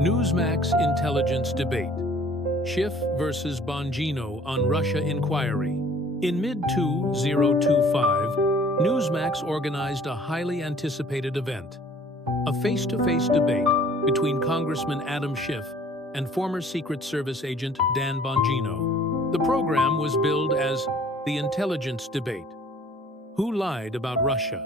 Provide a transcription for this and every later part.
Newsmax intelligence debate. Schiff versus Bongino on Russia inquiry. In mid-2025, Newsmax organized a highly anticipated event, a face-to-face debate between Congressman Adam Schiff and former Secret Service agent Dan Bongino. The program was billed as the intelligence debate. Who lied about Russia?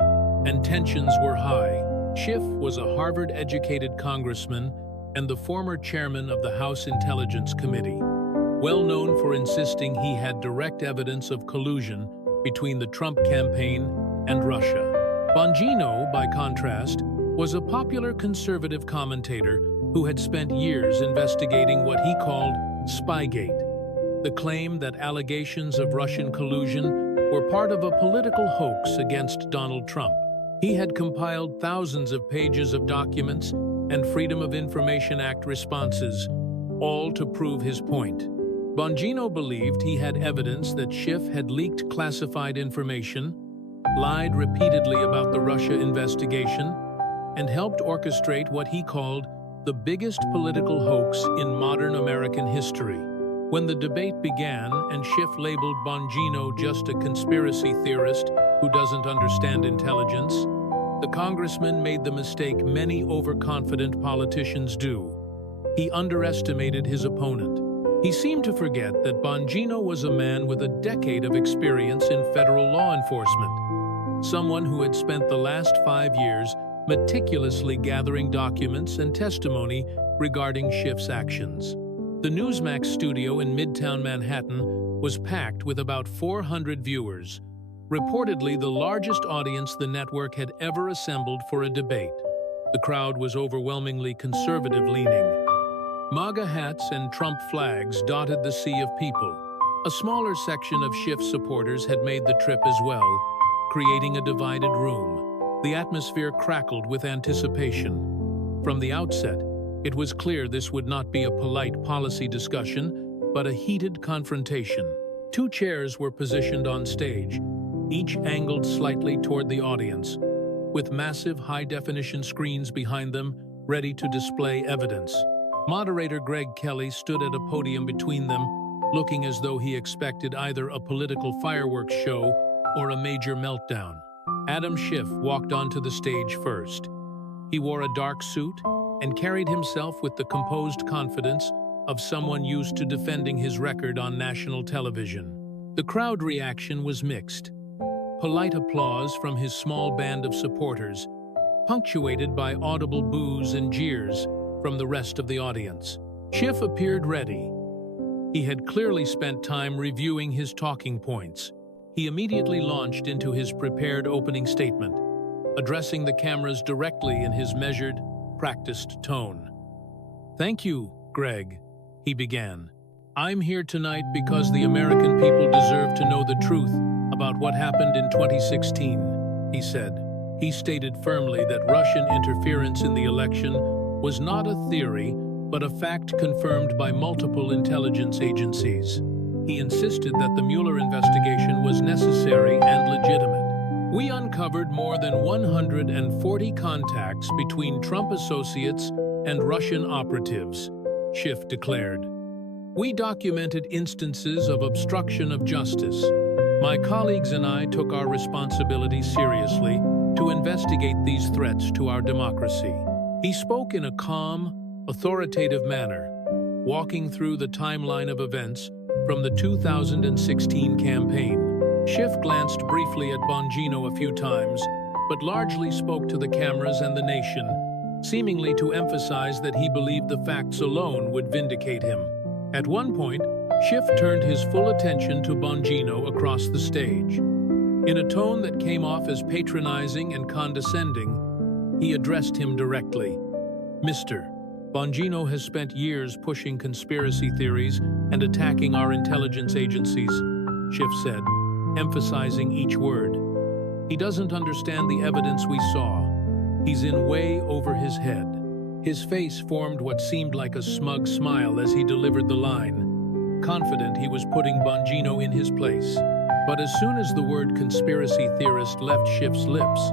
And tensions were high. Schiff was a Harvard-educated congressman and the former chairman of the House Intelligence Committee, well known for insisting he had direct evidence of collusion between the Trump campaign and Russia. Bongino, by contrast, was a popular conservative commentator who had spent years investigating what he called Spygate, the claim that allegations of Russian collusion were part of a political hoax against Donald Trump. He had compiled thousands of pages of documents and Freedom of Information Act responses, all to prove his point. Bongino believed he had evidence that Schiff had leaked classified information, lied repeatedly about the Russia investigation, and helped orchestrate what he called the biggest political hoax in modern American history. When the debate began and Schiff labeled Bongino just a conspiracy theorist who doesn't understand intelligence, the congressman made the mistake many overconfident politicians do. He underestimated his opponent. He seemed to forget that Bongino was a man with a decade of experience in federal law enforcement, someone who had spent the last 5 years meticulously gathering documents and testimony regarding Schiff's actions. The Newsmax studio in Midtown Manhattan was packed with about 400 viewers, reportedly the largest audience the network had ever assembled for a debate. The crowd was overwhelmingly conservative-leaning. MAGA hats and Trump flags dotted the sea of people. A smaller section of Schiff supporters had made the trip as well, creating a divided room. The atmosphere crackled with anticipation. From the outset, it was clear this would not be a polite policy discussion, but a heated confrontation. 2 chairs were positioned on stage, each angled slightly toward the audience, with massive high-definition screens behind them ready to display evidence. Moderator Greg Kelly stood at a podium between them, looking as though he expected either a political fireworks show or a major meltdown. Adam Schiff walked onto the stage first. He wore a dark suit and carried himself with the composed confidence of someone used to defending his record on national television. The crowd reaction was mixed. Polite applause from his small band of supporters, punctuated by audible boos and jeers from the rest of the audience. Schiff appeared ready. He had clearly spent time reviewing his talking points. He immediately launched into his prepared opening statement, addressing the cameras directly in his measured, practiced tone. "Thank you, Greg," he began. "I'm here tonight because the American people deserve to know the truth about what happened in 2016, he said. He stated firmly that Russian interference in the election was not a theory, but a fact confirmed by multiple intelligence agencies. He insisted that the Mueller investigation was necessary and legitimate. We uncovered more than 140 contacts between Trump associates and Russian operatives," Schiff declared. "We documented instances of obstruction of justice. My colleagues and I took our responsibility seriously to investigate these threats to our democracy." He spoke in a calm, authoritative manner, walking through the timeline of events from the 2016 campaign. Schiff glanced briefly at Bongino a few times, but largely spoke to the cameras and the nation, seemingly to emphasize that he believed the facts alone would vindicate him. At one point, Schiff turned his full attention to Bongino across the stage. In a tone that came off as patronizing and condescending, he addressed him directly. "Mr. Bongino has spent years pushing conspiracy theories and attacking our intelligence agencies," Schiff said, emphasizing each word. "He doesn't understand the evidence we saw. He's in way over his head." His face formed what seemed like a smug smile as he delivered the line, confident he was putting Bongino in his place. But as soon as the word conspiracy theorist left Schiff's lips,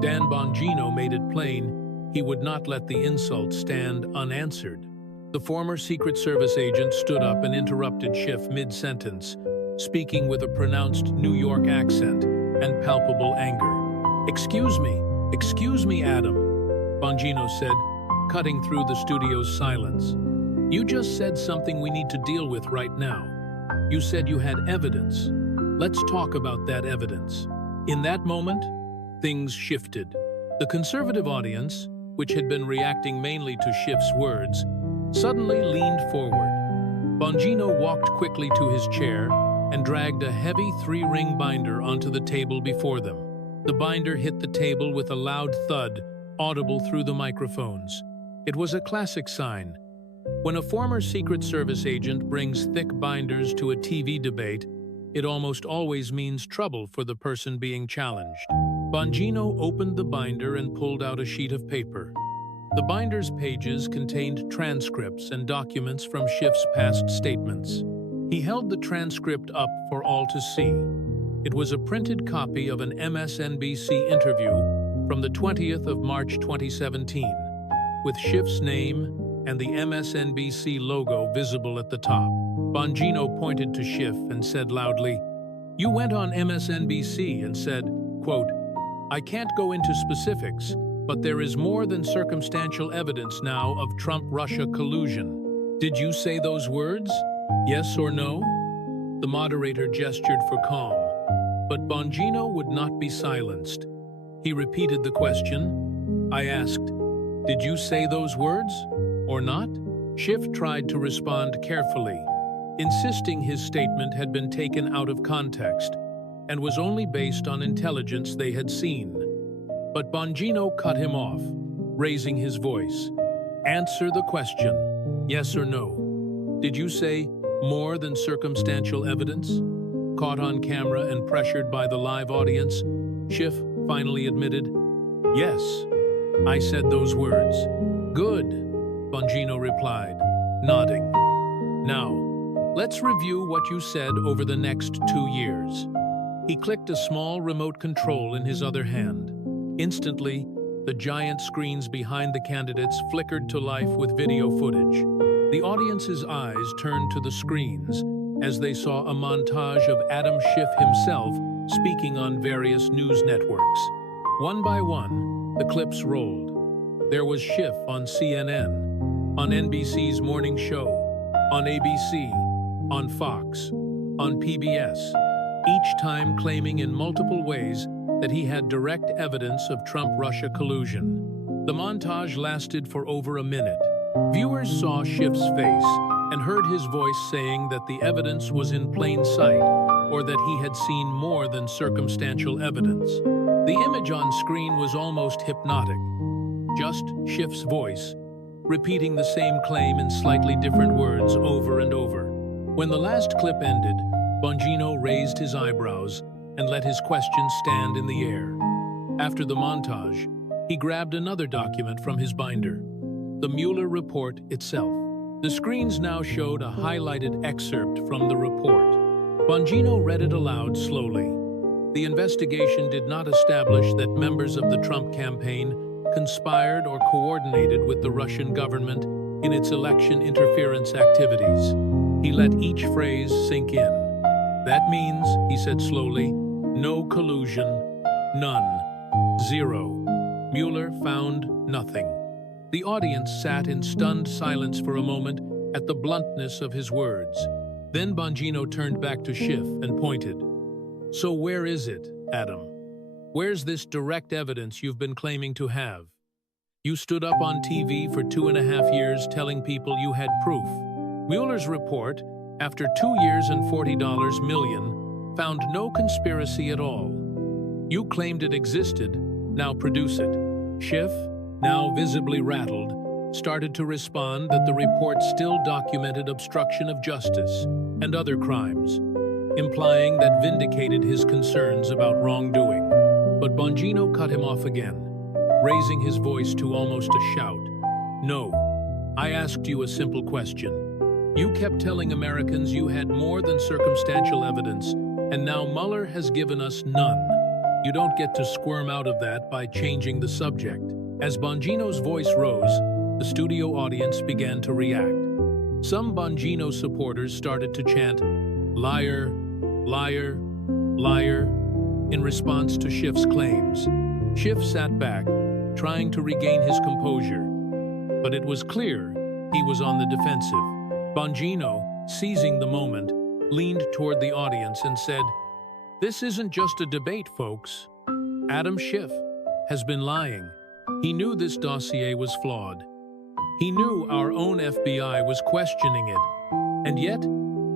Dan Bongino made it plain He would not let the insult stand unanswered. The former Secret Service agent stood up and interrupted Schiff mid-sentence, speaking with a pronounced New York accent and palpable anger. Excuse me, Adam," Bongino said, cutting through the studio's silence. "You just said something we need to deal with right now. You said you had evidence. Let's talk about that evidence." In that moment, things shifted. The conservative audience, which had been reacting mainly to Schiff's words, suddenly leaned forward. Bongino walked quickly to his chair and dragged a heavy 3-ring binder onto the table before them. The binder hit the table with a loud thud, audible through the microphones. It was a classic sign. When a former Secret Service agent brings thick binders to a TV debate, it almost always means trouble for the person being challenged. Bongino opened the binder and pulled out a sheet of paper. The binder's pages contained transcripts and documents from Schiff's past statements. He held the transcript up for all to see. It was a printed copy of an MSNBC interview from the 20th of March 2017, with Schiff's name and the MSNBC logo visible at the top. Bongino pointed to Schiff and said loudly, "You went on MSNBC and said, quote, 'I can't go into specifics, but there is more than circumstantial evidence now of Trump-Russia collusion.' Did you say those words? Yes or no?" The moderator gestured for calm, but Bongino would not be silenced. He repeated the question. I asked, "Did you say those words, or not?" Schiff tried to respond carefully, insisting his statement had been taken out of context and was only based on intelligence they had seen. But Bongino cut him off, raising his voice. "Answer the question, yes or no. Did you say more than circumstantial evidence?" Caught on camera and pressured by the live audience, Schiff finally admitted, "Yes, I said those words." "Good," Bongino replied, nodding. "Now, let's review what you said over the next 2 years." He clicked a small remote control in his other hand. Instantly, the giant screens behind the candidates flickered to life with video footage. The audience's eyes turned to the screens as they saw a montage of Adam Schiff himself speaking on various news networks. One by one, the clips rolled. There was Schiff on CNN, on NBC's morning show, on ABC, on Fox, on PBS, each time claiming in multiple ways that he had direct evidence of Trump-Russia collusion. The montage lasted for over a minute. Viewers saw Schiff's face and heard his voice saying that the evidence was in plain sight, or that he had seen more than circumstantial evidence. The image on screen was almost hypnotic. Just Schiff's voice, repeating the same claim in slightly different words over and over. When the last clip ended, Bongino raised his eyebrows and let his question stand in the air. After the montage, he grabbed another document from his binder, the Mueller report itself. The screens now showed a highlighted excerpt from the report. Bongino read it aloud slowly. The investigation did not establish that members of the Trump campaign conspired or coordinated with the Russian government in its election interference activities. He let each phrase sink in. "That means," he said slowly, "no collusion, none, zero. Mueller found nothing." The audience sat in stunned silence for a moment at the bluntness of his words. Then Bongino turned back to Schiff and pointed. "So where is it, Adam? Where's this direct evidence you've been claiming to have? You stood up on TV for 2.5 years telling people you had proof. Mueller's report, after 2 years and $40 million, found no conspiracy at all. You claimed it existed, now produce it." Schiff, now visibly rattled, started to respond that the report still documented obstruction of justice and other crimes, implying that vindicated his concerns about wrongdoing. But Bongino cut him off again, raising his voice to almost a shout. "No, I asked you a simple question. You kept telling Americans you had more than circumstantial evidence, and now Mueller has given us none. You don't get to squirm out of that by changing the subject." As Bongino's voice rose, the studio audience began to react. Some Bongino supporters started to chant, "Liar, liar, liar," in response to Schiff's claims. Schiff sat back, trying to regain his composure. But it was clear he was on the defensive. Bongino, seizing the moment, leaned toward the audience and said, "This isn't just a debate, folks. Adam Schiff has been lying. He knew this dossier was flawed. He knew our own FBI was questioning it, and yet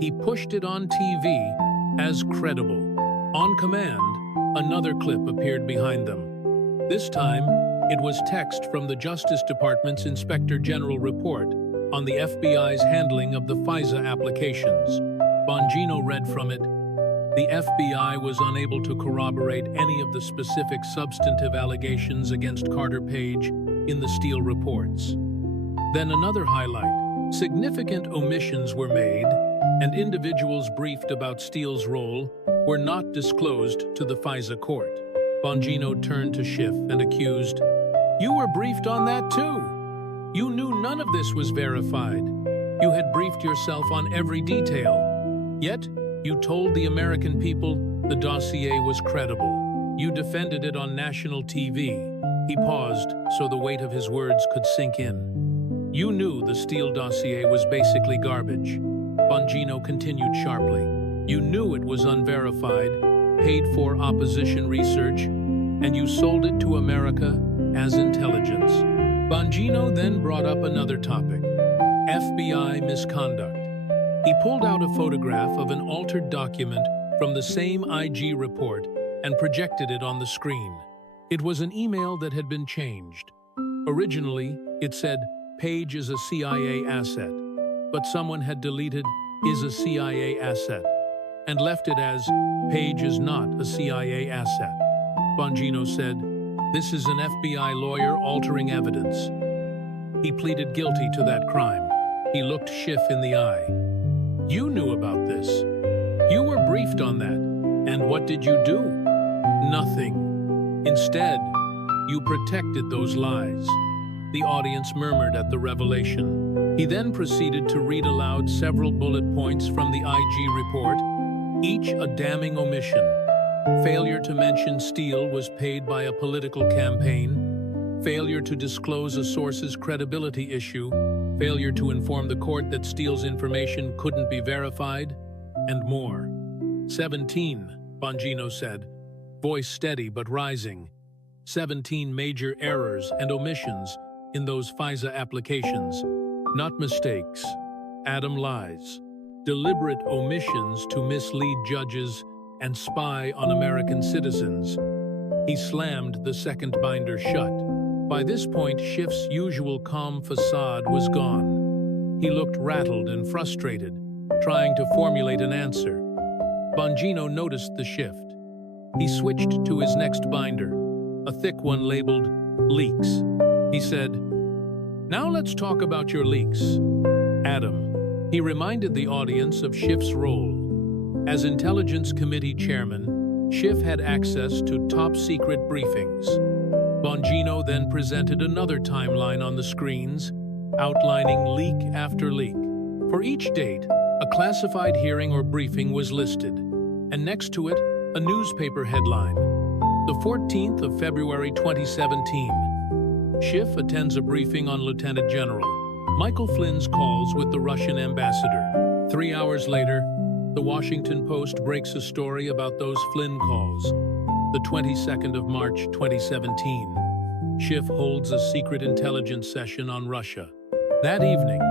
he pushed it on TV as credible." On command, another clip appeared behind them. This time, it was text from the Justice Department's Inspector General report on the FBI's handling of the FISA applications. Bongino read from it, "The FBI was unable to corroborate any of the specific substantive allegations against Carter Page in the Steele reports." Then another highlight: significant omissions were made, and individuals briefed about Steele's role were not disclosed to the FISA court. Bongino turned to Schiff and accused, "You were briefed on that too. You knew none of this was verified. You had briefed yourself on every detail. Yet, you told the American people the dossier was credible. You defended it on national TV." He paused so the weight of his words could sink in. "You knew the Steele dossier was basically garbage." Bongino continued sharply. "You knew it was unverified, paid for opposition research, and you sold it to America as intelligence." Bongino then brought up another topic: FBI misconduct. He pulled out a photograph of an altered document from the same IG report and projected it on the screen. It was an email that had been changed. Originally, it said, "Page is a CIA asset," but someone had deleted "is a CIA asset" and left it as "Page is not a CIA asset." Bongino said, "This is an FBI lawyer altering evidence." He pleaded guilty to that crime. He looked Schiff in the eye. "You knew about this. You were briefed on that. And what did you do? Nothing. Instead, you protected those lies." The audience murmured at the revelation. He then proceeded to read aloud several bullet points from the IG report, each a damning omission. Failure to mention Steele was paid by a political campaign, failure to disclose a source's credibility issue, failure to inform the court that Steele's information couldn't be verified, and more. 17, Bongino said, voice steady but rising. 17 major errors and omissions in those FISA applications. Not mistakes, Adam lies. Deliberate omissions to mislead judges and spy on American citizens. He slammed the second binder shut. By this point, Schiff's usual calm facade was gone. He looked rattled and frustrated, trying to formulate an answer. Bongino noticed the shift. He switched to his next binder, a thick one labeled Leaks. He said, "Now let's talk about your leaks, Adam." He reminded the audience of Schiff's role. As Intelligence Committee Chairman, Schiff had access to top-secret briefings. Bongino then presented another timeline on the screens, outlining leak after leak. For each date, a classified hearing or briefing was listed, and next to it, a newspaper headline. The 14th of February 2017. Schiff attends a briefing on Lieutenant General Michael Flynn's calls with the Russian ambassador. 3 hours later, the Washington Post breaks a story about those Flynn calls. The 22nd of March 2017. Schiff holds a secret intelligence session on Russia. That evening,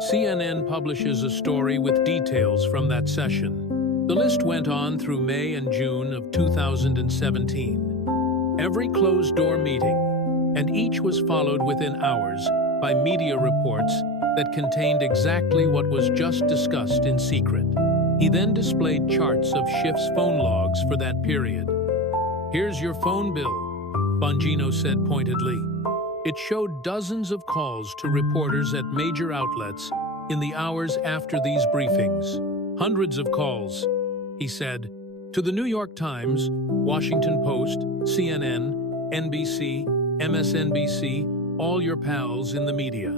CNN publishes a story with details from that session. The list went on through May and June of 2017. Every closed-door meeting, and each was followed within hours by media reports that contained exactly what was just discussed in secret. He then displayed charts of Schiff's phone logs for that period. "Here's your phone bill," Bongino said pointedly. It showed dozens of calls to reporters at major outlets in the hours after these briefings. "Hundreds of calls," he said, to the New York Times, Washington Post, CNN, NBC, MSNBC, all your pals in the media.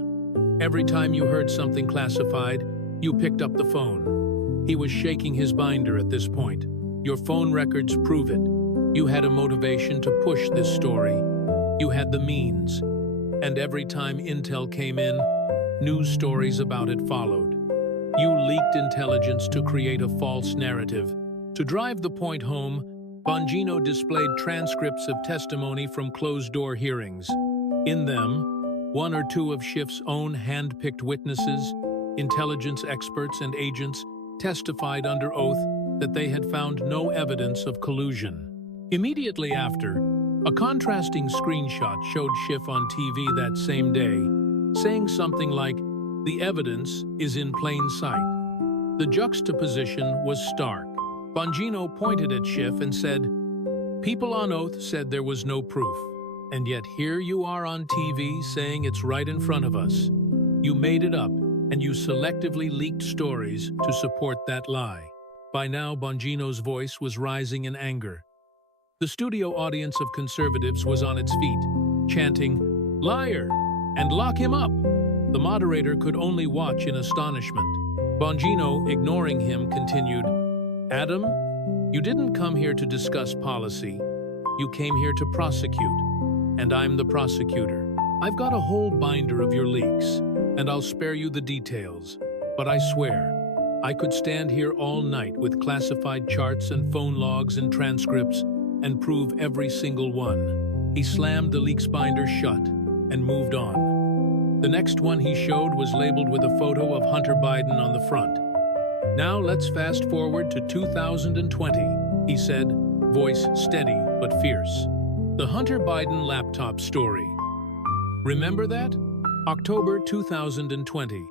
Every time you heard something classified, you picked up the phone. He was shaking his binder at this point. Your phone records prove it. You had a motivation to push this story. You had the means. And every time intel came in, news stories about it followed. You leaked intelligence to create a false narrative. To drive the point home, Bongino displayed transcripts of testimony from closed-door hearings. In them, one or two of Schiff's own hand-picked witnesses, intelligence experts and agents, testified under oath that they had found no evidence of collusion. Immediately after, a contrasting screenshot showed Schiff on TV that same day, saying something like, "The evidence is in plain sight." The juxtaposition was stark. Bongino pointed at Schiff and said, "People on oath said there was no proof, and yet here you are on TV saying it's right in front of us. You made it up, and you selectively leaked stories to support that lie." By now, Bongino's voice was rising in anger. The studio audience of conservatives was on its feet, chanting, "Liar!" and "Lock him up!" The moderator could only watch in astonishment. Bongino, ignoring him, continued, "Adam, you didn't come here to discuss policy. You came here to prosecute, and I'm the prosecutor. I've got a whole binder of your leaks, and I'll spare you the details. But I swear, I could stand here all night with classified charts and phone logs and transcripts and prove every single one." He slammed the leaks binder shut and moved on. The next one he showed was labeled with a photo of Hunter Biden on the front. "Now let's fast forward to 2020, he said, voice steady but fierce. The Hunter Biden laptop story. Remember that? October 2020.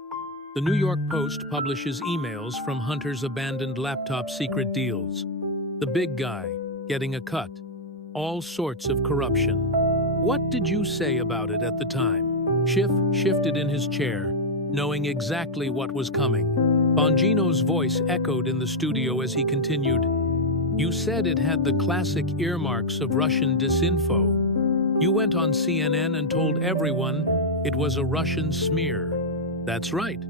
The New York Post publishes emails from Hunter's abandoned laptop secret deals. The big guy getting a cut. All sorts of corruption. What did you say about it at the time? Schiff shifted in his chair, knowing exactly what was coming. Bongino's voice echoed in the studio as he continued. You said it had the classic earmarks of Russian disinfo. You went on CNN and told everyone it was a Russian smear. That's right.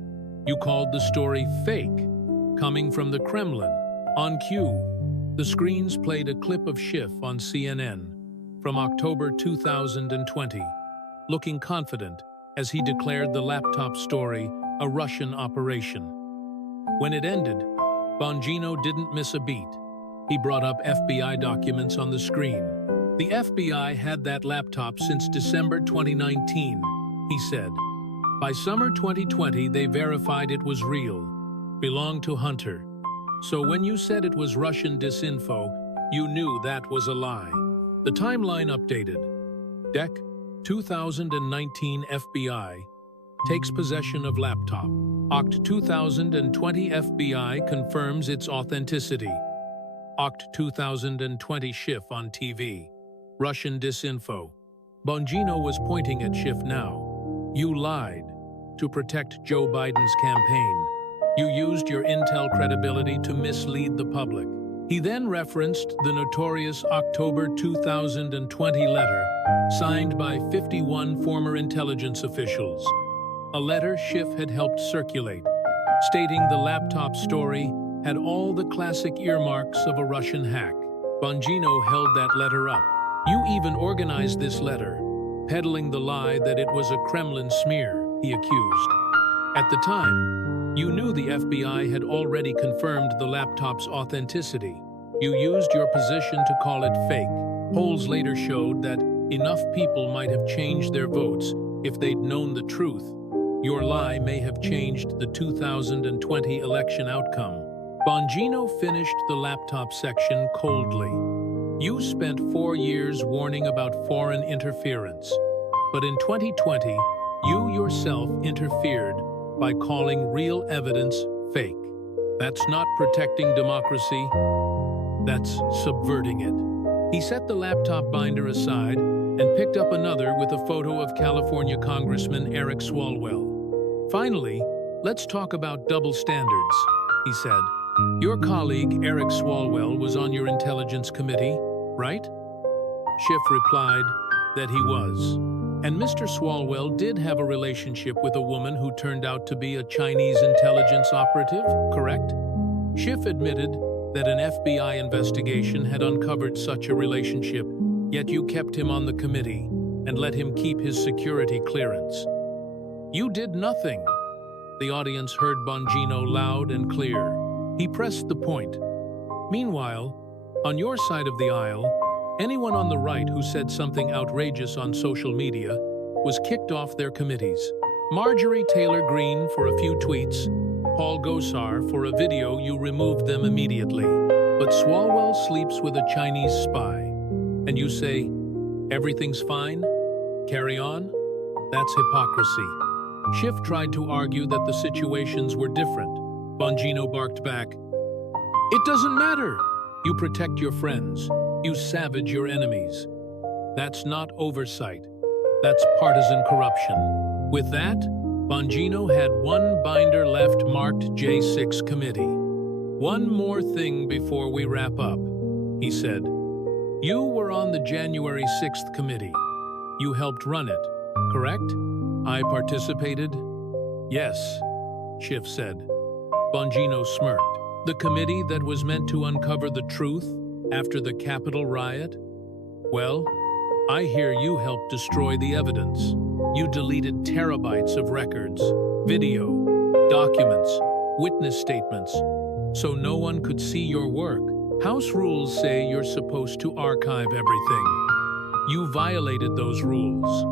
You called the story fake, coming from the Kremlin. On cue, the screens played a clip of Schiff on CNN from October 2020, looking confident as he declared the laptop story a Russian operation. When it ended, Bongino didn't miss a beat. He brought up FBI documents on the screen. The FBI had that laptop since December 2019, he said. By summer 2020, they verified it was real, belonged to Hunter. So when you said it was Russian disinfo, you knew that was a lie. The timeline updated. Dec. 2019 FBI takes possession of laptop. Oct. 2020 FBI confirms its authenticity. Oct. 2020 Schiff on TV. Russian disinfo. Bongino was pointing at Schiff now. You lied to protect Joe Biden's campaign. You used your intel credibility to mislead the public. He then referenced the notorious October 2020 letter signed by 51 former intelligence officials. A letter Schiff had helped circulate, stating the laptop story had all the classic earmarks of a Russian hack. Bongino held that letter up. You even organized this letter, peddling the lie that it was a Kremlin smear, he accused. At the time, you knew the FBI had already confirmed the laptop's authenticity. You used your position to call it fake. Polls later showed that enough people might have changed their votes if they'd known the truth. Your lie may have changed the 2020 election outcome. Bongino finished the laptop section coldly. You spent 4 years warning about foreign interference. But in 2020, you yourself interfered by calling real evidence fake. That's not protecting democracy, that's subverting it. He set the laptop binder aside and picked up another with a photo of California Congressman Eric Swalwell. Finally, let's talk about double standards, he said. Your colleague Eric Swalwell was on your intelligence committee, right? Schiff replied, that he was. And Mr. Swalwell did have a relationship with a woman who turned out to be a Chinese intelligence operative, correct? Schiff admitted that an FBI investigation had uncovered such a relationship, yet you kept him on the committee and let him keep his security clearance. You did nothing. The audience heard Bongino loud and clear. He pressed the point. Meanwhile, on your side of the aisle, anyone on the right who said something outrageous on social media was kicked off their committees. Marjorie Taylor Greene for a few tweets, Paul Gosar for a video, you removed them immediately. But Swalwell sleeps with a Chinese spy. And you say, everything's fine? Carry on? That's hypocrisy. Schiff tried to argue that the situations were different. Bongino barked back, it doesn't matter. You protect your friends. You savage your enemies. That's not oversight. That's partisan corruption. With that, Bongino had one binder left marked J6 Committee. One more thing before we wrap up, he said. You were on the January 6th committee. You helped run it, correct? I participated? Yes, Schiff said. Bongino smirked. The committee that was meant to uncover the truth after the Capitol riot? Well, I hear you helped destroy the evidence. You deleted terabytes of records, video, documents, witness statements, so no one could see your work. House rules say you're supposed to archive everything. You violated those rules.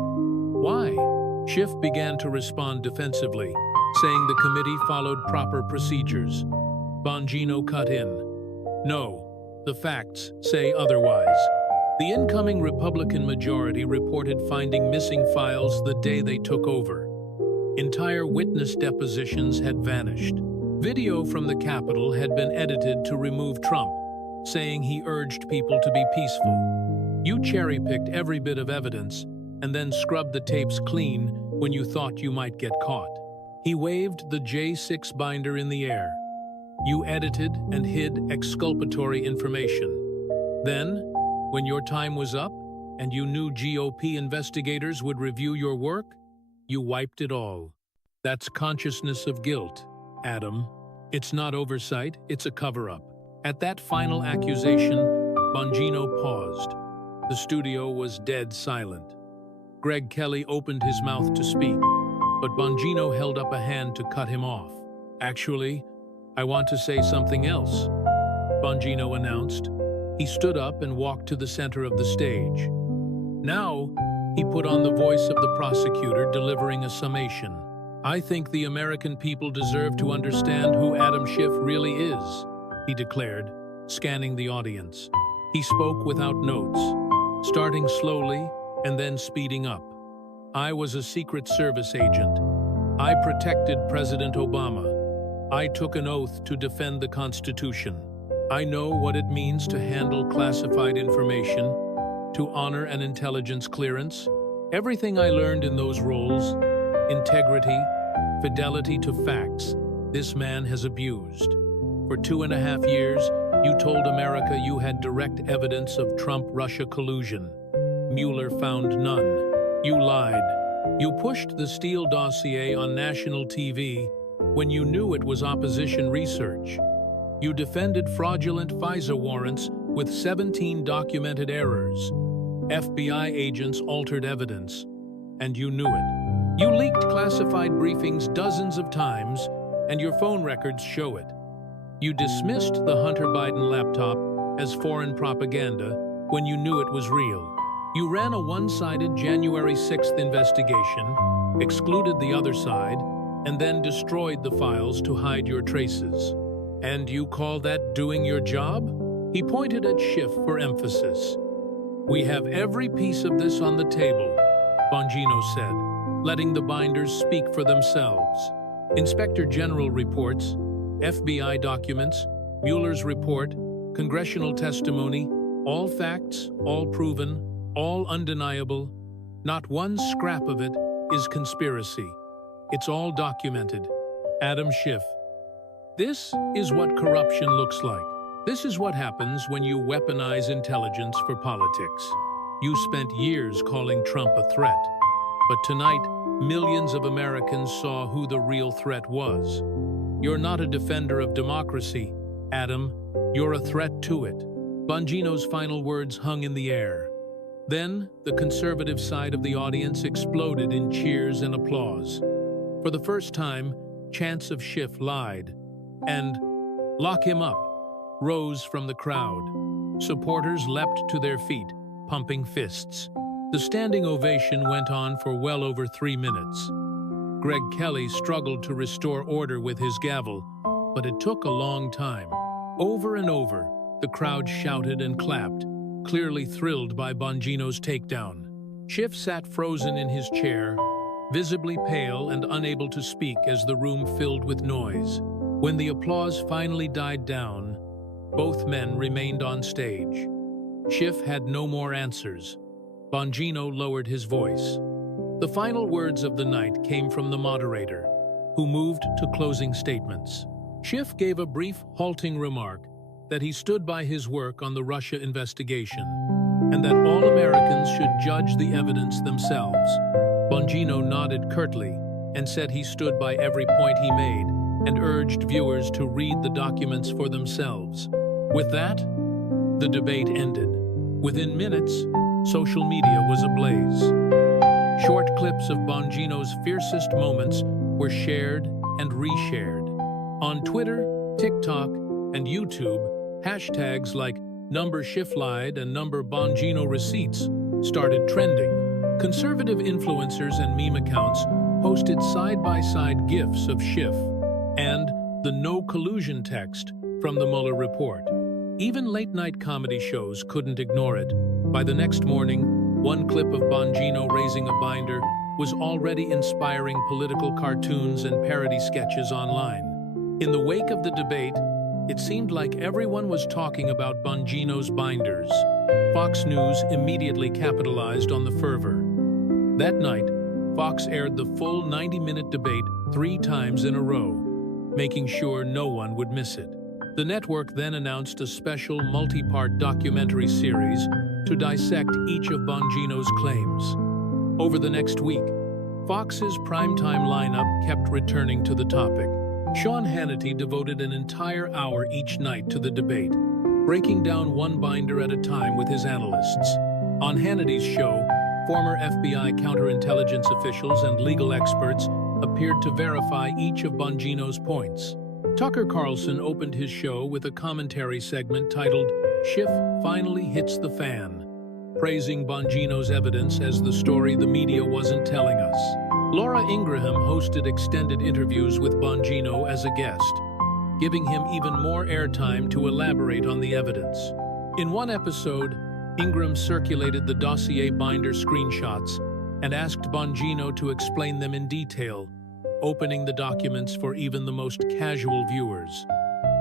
Why? Schiff began to respond defensively, saying the committee followed proper procedures. Bongino cut in. No, the facts say otherwise. The incoming Republican majority reported finding missing files the day they took over. Entire witness depositions had vanished. Video from the Capitol had been edited to remove Trump, saying he urged people to be peaceful. You cherry-picked every bit of evidence and then scrubbed the tapes clean when you thought you might get caught. He waved the J6 binder in the air. You edited and hid exculpatory information. Then, when your time was up and you knew GOP investigators would review your work, you wiped it all. That's consciousness of guilt, Adam. It's not oversight, it's a cover-up. At that final accusation, Bongino paused. The studio was dead silent. Greg Kelly opened his mouth to speak, but Bongino held up a hand to cut him off. Actually, I want to say something else, Bongino announced. He stood up and walked to the center of the stage. Now, he put on the voice of the prosecutor, delivering a summation. I think the American people deserve to understand who Adam Schiff really is, he declared, scanning the audience. He spoke without notes, starting slowly and then speeding up. I was a Secret Service agent. I protected President Obama. I took an oath to defend the Constitution. I know what it means to handle classified information, to honor an intelligence clearance. Everything I learned in those roles, integrity, fidelity to facts, this man has abused. For 2.5 years, you told America you had direct evidence of Trump-Russia collusion. Mueller found none. You lied. You pushed the Steele dossier on national TV when you knew it was opposition research. You defended fraudulent FISA warrants with 17 documented errors. FBI agents altered evidence, and you knew it. You leaked classified briefings dozens of times, and your phone records show it. You dismissed the Hunter Biden laptop as foreign propaganda when you knew it was real. You ran a one-sided January 6th investigation, excluded the other side, and then destroyed the files to hide your traces. And you call that doing your job? He pointed at Schiff for emphasis. We have every piece of this on the table, Bongino said, letting the binders speak for themselves. Inspector General reports, FBI documents, Mueller's report, congressional testimony, all facts, all proven, all undeniable. Not one scrap of it is conspiracy. It's all documented. Adam Schiff. This is what corruption looks like. This is what happens when you weaponize intelligence for politics. You spent years calling Trump a threat. But tonight, millions of Americans saw who the real threat was. You're not a defender of democracy, Adam. You're a threat to it. Bongino's final words hung in the air. Then, the conservative side of the audience exploded in cheers and applause. For the first time, chants of Schiff lied, and "Lock him up" rose from the crowd. Supporters leapt to their feet, pumping fists. The standing ovation went on for well over 3 minutes. Greg Kelly struggled to restore order with his gavel, but it took a long time. Over and over, the crowd shouted and clapped, clearly thrilled by Bongino's takedown. Schiff sat frozen in his chair, visibly pale and unable to speak as the room filled with noise. When the applause finally died down, both men remained on stage. Schiff had no more answers. Bongino lowered his voice. The final words of the night came from the moderator, who moved to closing statements. Schiff gave a brief, halting remark that he stood by his work on the Russia investigation, and that all Americans should judge the evidence themselves. Bongino nodded curtly and said he stood by every point he made and urged viewers to read the documents for themselves. With that, the debate ended. Within minutes, social media was ablaze. Short clips of Bongino's fiercest moments were shared and reshared. On Twitter, TikTok, and YouTube, hashtags like #SchiffLied and #Bongino Receipts started trending. Conservative influencers and meme accounts posted side-by-side GIFs of Schiff and the "No Collusion" text from the Mueller report. Even late-night comedy shows couldn't ignore it. By the next morning, one clip of Bongino raising a binder was already inspiring political cartoons and parody sketches online. In the wake of the debate, it seemed like everyone was talking about Bongino's binders. Fox News immediately capitalized on the fervor. That night, Fox aired the full 90-minute debate 3 times in a row, making sure no one would miss it. The network then announced a special multi-part documentary series to dissect each of Bongino's claims. Over the next week, Fox's primetime lineup kept returning to the topic. Sean Hannity devoted an entire hour each night to the debate, breaking down one binder at a time with his analysts. On Hannity's show, former FBI counterintelligence officials and legal experts appeared to verify each of Bongino's points. Tucker Carlson opened his show with a commentary segment titled "Schiff Finally Hits the Fan," praising Bongino's evidence as the story the media wasn't telling us. Laura Ingraham hosted extended interviews with Bongino as a guest, giving him even more airtime to elaborate on the evidence. In one episode, Ingraham circulated the dossier binder screenshots and asked Bongino to explain them in detail, opening the documents for even the most casual viewers.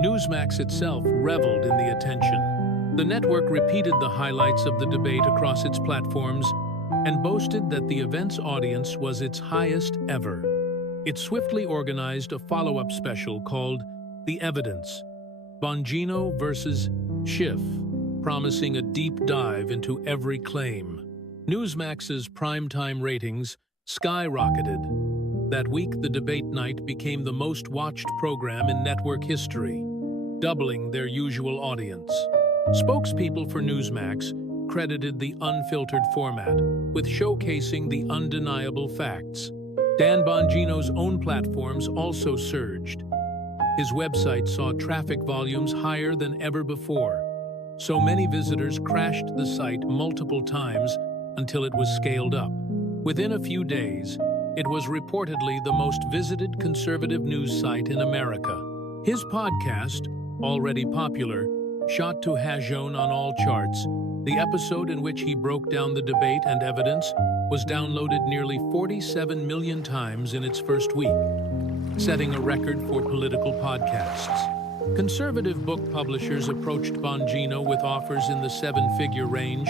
Newsmax itself reveled in the attention. The network repeated the highlights of the debate across its platforms and boasted that the event's audience was its highest ever. It swiftly organized a follow-up special called The Evidence: Bongino versus Schiff, promising a deep dive into every claim. Newsmax's primetime ratings skyrocketed. That week, the debate night became the most-watched program in network history, doubling their usual audience. Spokespeople for Newsmax credited the unfiltered format with showcasing the undeniable facts. Dan Bongino's own platforms also surged. His website saw traffic volumes higher than ever before. So many visitors crashed the site multiple times until it was scaled up. Within a few days, it was reportedly the most visited conservative news site in America. His podcast, already popular, shot to Hajon on all charts. The episode in which he broke down the debate and evidence was downloaded nearly 47 million times in its first week, setting a record for political podcasts. Conservative book publishers approached Bongino with offers in the 7-figure range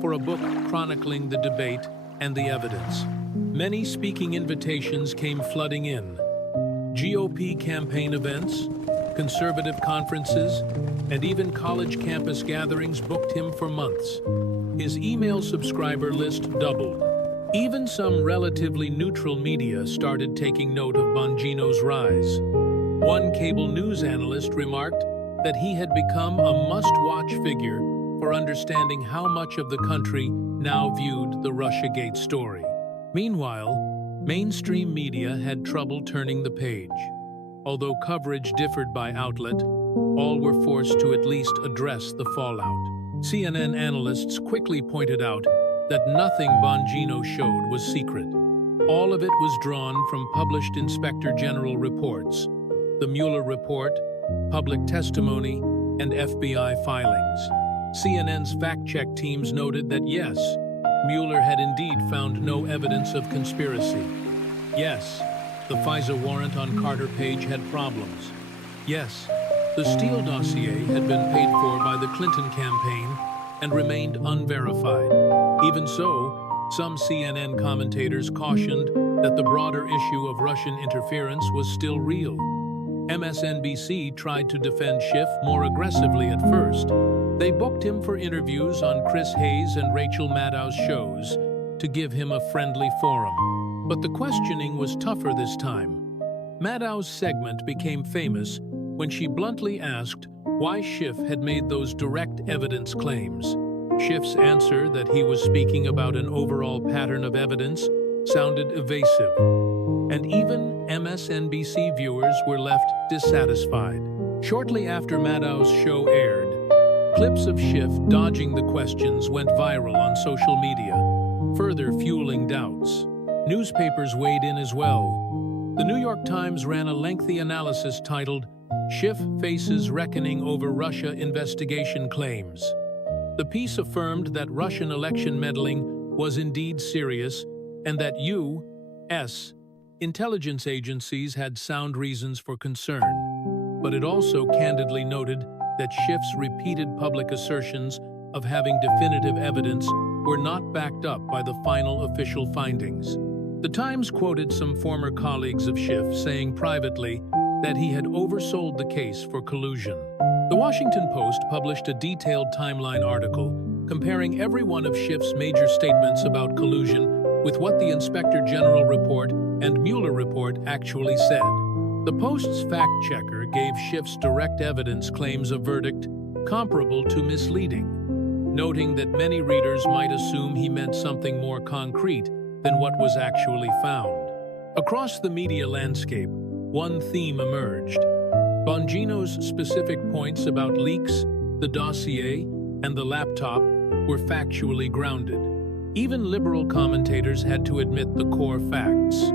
for a book chronicling the debate and the evidence. Many speaking invitations came flooding in. GOP campaign events, conservative conferences, and even college campus gatherings booked him for months. his email subscriber list doubled. Even some relatively neutral media started taking note of Bongino's rise. One cable news analyst remarked that he had become a must-watch figure for understanding how much of the country now viewed the Russiagate story. Meanwhile, mainstream media had trouble turning the page. Although coverage differed by outlet, all were forced to at least address the fallout. CNN analysts quickly pointed out that nothing Bongino showed was secret. All of it was drawn from published Inspector General reports, the Mueller report, public testimony, and FBI filings. CNN's fact-check teams noted that yes, Mueller had indeed found no evidence of conspiracy. Yes, the FISA warrant on Carter Page had problems. Yes, the Steele dossier had been paid for by the Clinton campaign and remained unverified. Even so, some CNN commentators cautioned that the broader issue of Russian interference was still real. MSNBC tried to defend Schiff more aggressively at first. They booked him for interviews on Chris Hayes and Rachel Maddow's shows to give him a friendly forum. But the questioning was tougher this time. Maddow's segment became famous when she bluntly asked why Schiff had made those direct evidence claims. Schiff's answer that he was speaking about an overall pattern of evidence sounded evasive, and even MSNBC viewers were left dissatisfied. Shortly after Maddow's show aired, clips of Schiff dodging the questions went viral on social media, further fueling doubts. Newspapers weighed in as well. The New York Times ran a lengthy analysis titled, "Schiff Faces Reckoning Over Russia Investigation Claims." The piece affirmed that Russian election meddling was indeed serious and that U.S. intelligence agencies had sound reasons for concern. But it also candidly noted that Schiff's repeated public assertions of having definitive evidence were not backed up by the final official findings. The Times quoted some former colleagues of Schiff saying privately that he had oversold the case for collusion. The Washington Post published a detailed timeline article comparing every one of Schiff's major statements about collusion with what the Inspector General report and Mueller report actually said. The Post's fact-checker gave Schiff's direct evidence claims a verdict comparable to misleading, noting that many readers might assume he meant something more concrete than what was actually found. Across the media landscape, one theme emerged. Bongino's specific points about leaks, the dossier, and the laptop were factually grounded. Even liberal commentators had to admit the core facts: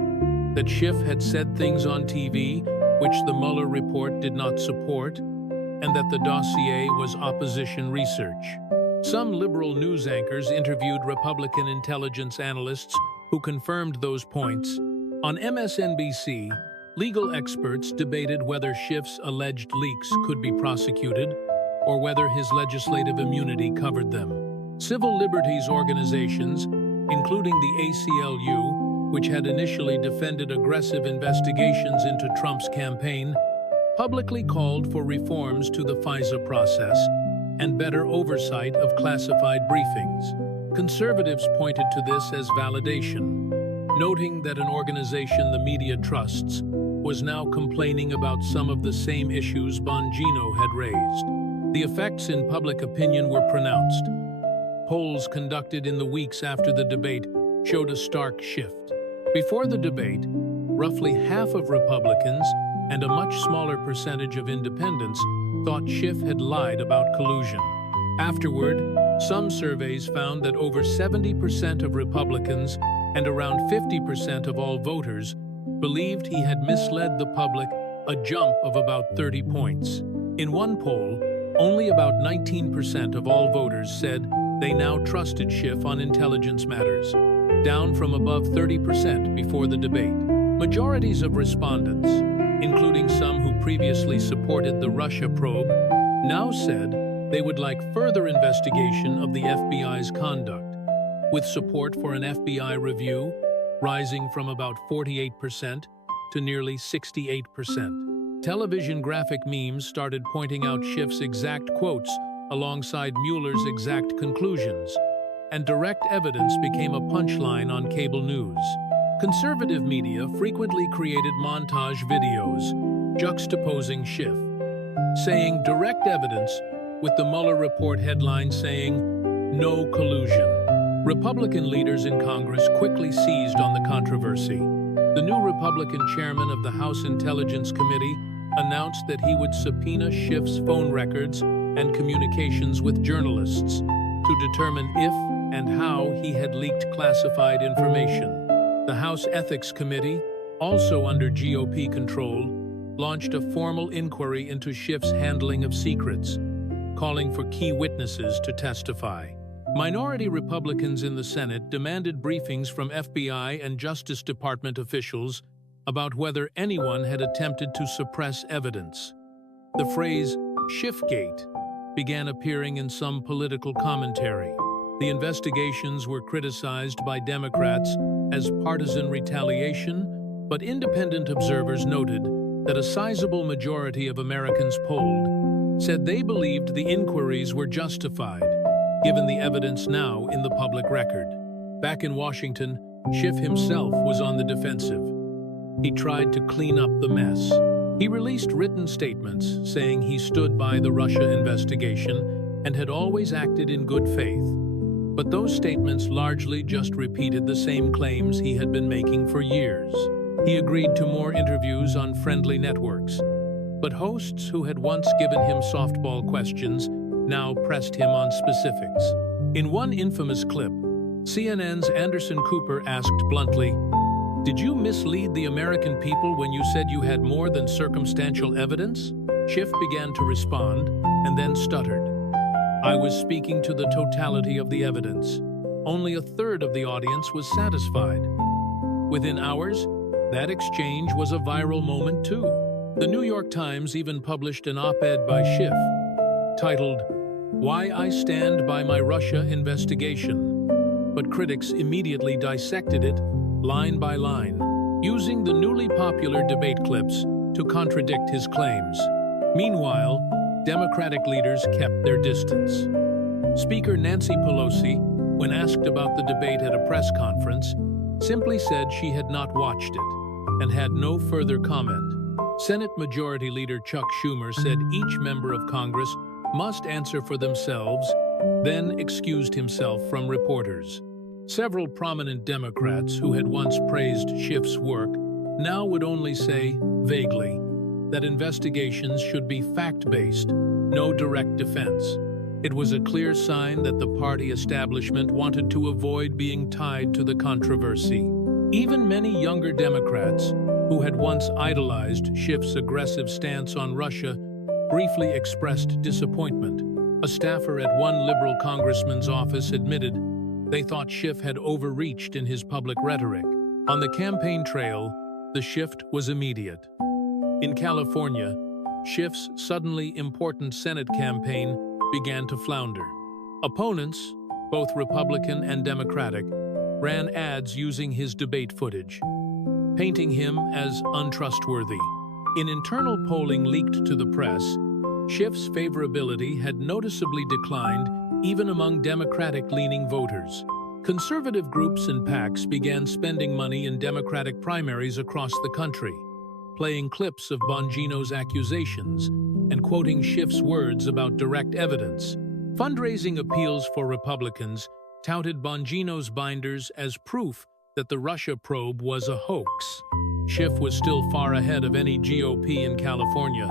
that Schiff had said things on TV which the Mueller report did not support, and that the dossier was opposition research. Some liberal news anchors interviewed Republican intelligence analysts who confirmed those points. On MSNBC, legal experts debated whether Schiff's alleged leaks could be prosecuted or whether his legislative immunity covered them. Civil liberties organizations, including the ACLU, which had initially defended aggressive investigations into Trump's campaign, publicly called for reforms to the FISA process and better oversight of classified briefings. Conservatives pointed to this as validation, noting that an organization the media trusts was now complaining about some of the same issues Bongino had raised. The effects in public opinion were pronounced. Polls conducted in the weeks after the debate showed a stark shift. Before the debate, roughly half of Republicans and a much smaller percentage of independents thought Schiff had lied about collusion. Afterward, some surveys found that over 70% of Republicans and around 50% of all voters believed he had misled the public, a jump of about 30 points. In one poll, only about 19% of all voters said they now trusted Schiff on intelligence matters, down from above 30% before the debate. Majorities of respondents, including some who previously supported the Russia probe, now said they would like further investigation of the FBI's conduct, with support for an FBI review rising from about 48% to nearly 68%. Television graphic memes started pointing out Schiff's exact quotes alongside Mueller's exact conclusions, and direct evidence became a punchline on cable news. Conservative media frequently created montage videos juxtaposing Schiff, saying direct evidence, with the Mueller report headline saying, "No collusion." Republican leaders in Congress quickly seized on the controversy. The new Republican chairman of the House Intelligence Committee announced that he would subpoena Schiff's phone records and communications with journalists to determine if and how he had leaked classified information. The House Ethics Committee, also under GOP control, launched a formal inquiry into Schiff's handling of secrets, calling for key witnesses to testify. Minority Republicans in the Senate demanded briefings from FBI and Justice Department officials about whether anyone had attempted to suppress evidence. The phrase "Schiffgate" began appearing in some political commentary. The investigations were criticized by Democrats as partisan retaliation, but independent observers noted that a sizable majority of Americans polled said they believed the inquiries were justified, given the evidence now in the public record. Back in Washington, Schiff himself was on the defensive. He tried to clean up the mess. He released written statements saying he stood by the Russia investigation and had always acted in good faith. But those statements largely just repeated the same claims he had been making for years. He agreed to more interviews on friendly networks, but hosts who had once given him softball questions now pressed him on specifics. In one infamous clip, CNN's Anderson Cooper asked bluntly, "Did you mislead the American people when you said you had more than circumstantial evidence?" Schiff began to respond and then stuttered. "I was speaking to the totality of the evidence. Only a third of the audience was satisfied." Within hours, that exchange was a viral moment too. The New York Times even published an op-ed by Schiff, titled, "Why I Stand by My Russia Investigation." But critics immediately dissected it, line by line, using the newly popular debate clips to contradict his claims. Meanwhile, Democratic leaders kept their distance. Speaker Nancy Pelosi, when asked about the debate at a press conference, simply said she had not watched it and had no further comment. Senate Majority Leader Chuck Schumer said each member of Congress must answer for themselves, then excused himself from reporters. Several prominent Democrats who had once praised Schiff's work now would only say, vaguely, that investigations should be fact-based, no direct defense. It was a clear sign that the party establishment wanted to avoid being tied to the controversy. Even many younger Democrats, who had once idolized Schiff's aggressive stance on Russia, briefly expressed disappointment. A staffer at one liberal congressman's office admitted they thought Schiff had overreached in his public rhetoric. On the campaign trail, the shift was immediate. In California, Schiff's suddenly important Senate campaign began to flounder. Opponents, both Republican and Democratic, ran ads using his debate footage, painting him as untrustworthy. In internal polling leaked to the press, Schiff's favorability had noticeably declined even among Democratic-leaning voters. Conservative groups and PACs began spending money in Democratic primaries across the country, playing clips of Bongino's accusations and quoting Schiff's words about direct evidence. Fundraising appeals for Republicans touted Bongino's binders as proof that the Russia probe was a hoax. Schiff was still far ahead of any GOP in California,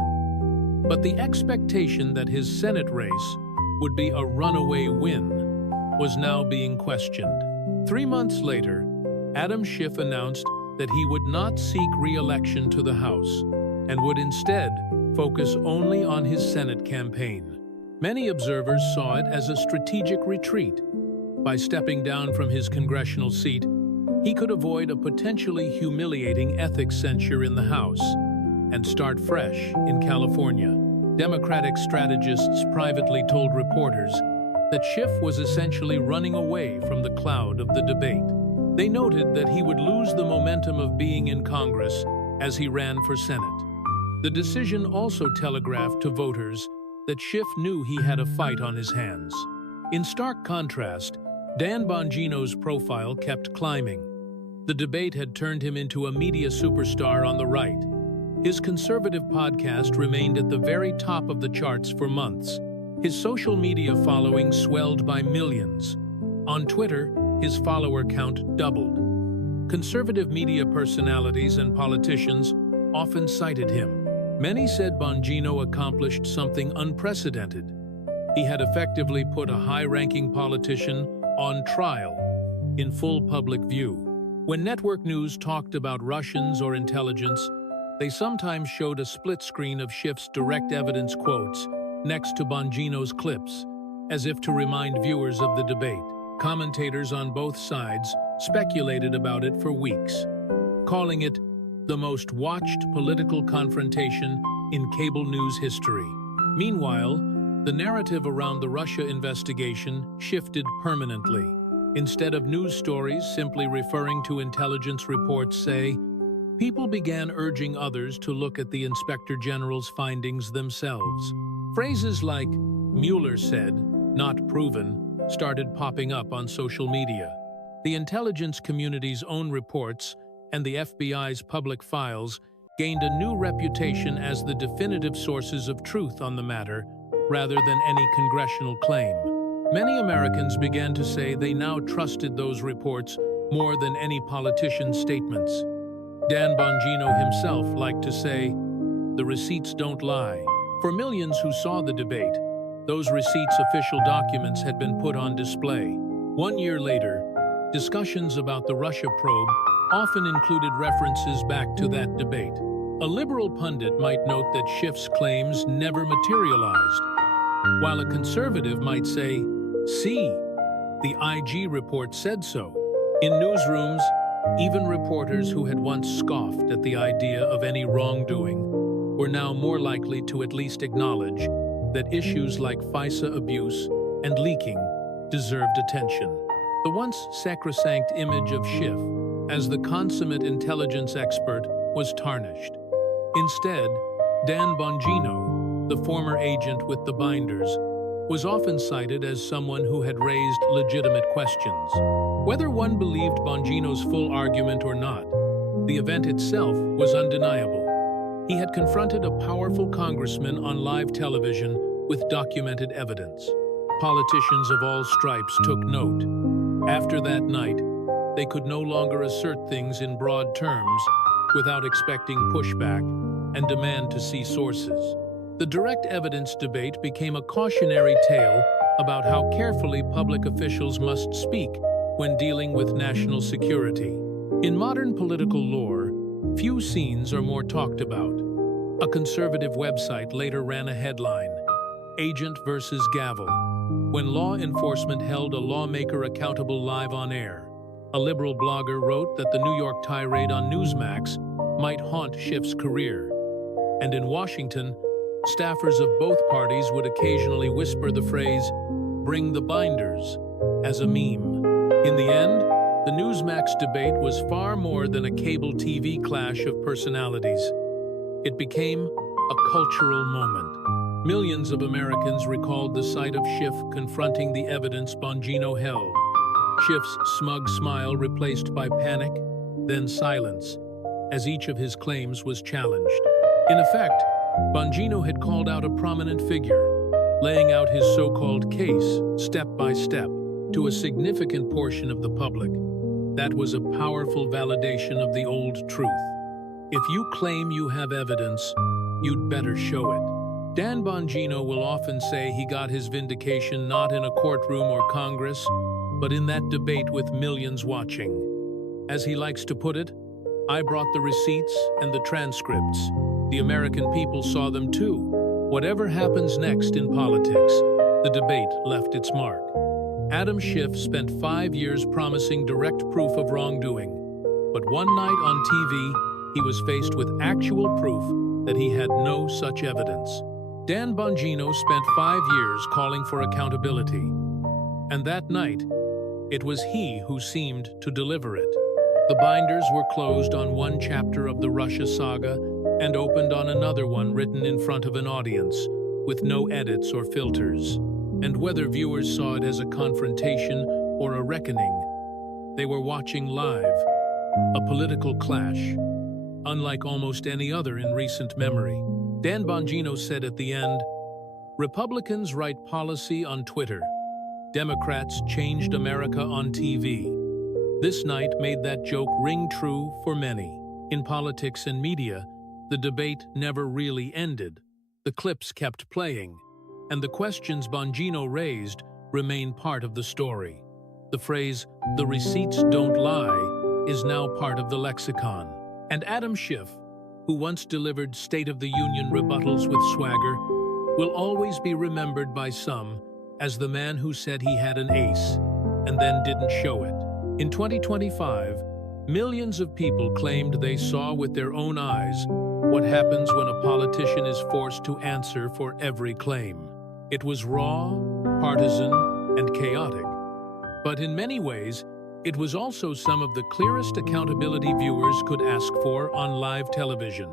but the expectation that his Senate race would be a runaway win was now being questioned. 3 months later, Adam Schiff announced that he would not seek re-election to the House and would instead focus only on his Senate campaign. Many observers saw it as a strategic retreat. By stepping down from his congressional seat, he could avoid a potentially humiliating ethics censure in the House and start fresh in California. Democratic strategists privately told reporters that Schiff was essentially running away from the cloud of the debate. They noted that he would lose the momentum of being in Congress as he ran for Senate. The decision also telegraphed to voters that Schiff knew he had a fight on his hands. In stark contrast, Dan Bongino's profile kept climbing. The debate had turned him into a media superstar on the right. His conservative podcast remained at the very top of the charts for months. His social media following swelled by millions. On Twitter, his follower count doubled. Conservative media personalities and politicians often cited him. Many said Bongino accomplished something unprecedented. He had effectively put a high-ranking politician on trial, in full public view. When network news talked about Russians or intelligence, they sometimes showed a split screen of Schiff's direct evidence quotes next to Bongino's clips, as if to remind viewers of the debate. Commentators on both sides speculated about it for weeks, calling it the most watched political confrontation in cable news history. Meanwhile, the narrative around the Russia investigation shifted permanently. Instead of news stories simply referring to intelligence reports, say, people began urging others to look at the Inspector General's findings themselves. Phrases like, Mueller said, not proven, started popping up on social media. The intelligence community's own reports and the FBI's public files gained a new reputation as the definitive sources of truth on the matter, rather than any congressional claim. Many Americans began to say they now trusted those reports more than any politician's statements. Dan Bongino himself liked to say, "The receipts don't lie." For millions who saw the debate, those receipts' official documents had been put on display. 1 year later, discussions about the Russia probe often included references back to that debate. A liberal pundit might note that Schiff's claims never materialized, while a conservative might say, "See, the IG report said so." In newsrooms, even reporters who had once scoffed at the idea of any wrongdoing were now more likely to at least acknowledge that issues like FISA abuse and leaking deserved attention. The once sacrosanct image of Schiff as the consummate intelligence expert was tarnished. Instead, Dan Bongino, the former agent with the binders, was often cited as someone who had raised legitimate questions. Whether one believed Bongino's full argument or not, the event itself was undeniable. He had confronted a powerful congressman on live television with documented evidence. Politicians of all stripes took note. After that night, they could no longer assert things in broad terms without expecting pushback and demand to see sources. The direct evidence debate became a cautionary tale about how carefully public officials must speak when dealing with national security. In modern political lore, few scenes are more talked about. A conservative website later ran a headline, "Agent versus Gavel," when law enforcement held a lawmaker accountable live on air. A liberal blogger wrote that the New York tirade on Newsmax might haunt Schiff's career. And in Washington, staffers of both parties would occasionally whisper the phrase, "Bring the binders," as a meme. In the end, the Newsmax debate was far more than a cable TV clash of personalities. It became a cultural moment. Millions of Americans recalled the sight of Schiff confronting the evidence Bongino held. Schiff's smug smile replaced by panic, then silence, as each of his claims was challenged. In effect, Bongino had called out a prominent figure, laying out his so-called case, step by step, to a significant portion of the public. That was a powerful validation of the old truth. If you claim you have evidence, you'd better show it. Dan Bongino will often say he got his vindication not in a courtroom or Congress, but in that debate with millions watching. As he likes to put it, "I brought the receipts and the transcripts. The American people saw them too." Whatever happens next in politics, the debate left its mark. Adam Schiff spent 5 years promising direct proof of wrongdoing, but one night on TV, he was faced with actual proof that he had no such evidence. Dan Bongino spent 5 years calling for accountability, and that night, it was he who seemed to deliver it. The binders were closed on one chapter of the Russia saga and opened on another one written in front of an audience, with no edits or filters. And whether viewers saw it as a confrontation or a reckoning. They were watching live, a political clash, unlike almost any other in recent memory. Dan Bongino said at the end, "Republicans write policy on Twitter. Democrats changed America on TV." This night made that joke ring true for many. In politics and media, the debate never really ended. The clips kept playing, and the questions Bongino raised remain part of the story. The phrase, "the receipts don't lie," is now part of the lexicon. And Adam Schiff, who once delivered State of the Union rebuttals with swagger, will always be remembered by some as the man who said he had an ace and then didn't show it. In 2025, millions of people claimed they saw with their own eyes what happens when a politician is forced to answer for every claim. It was raw, partisan, and chaotic. But in many ways, it was also some of the clearest accountability viewers could ask for on live television.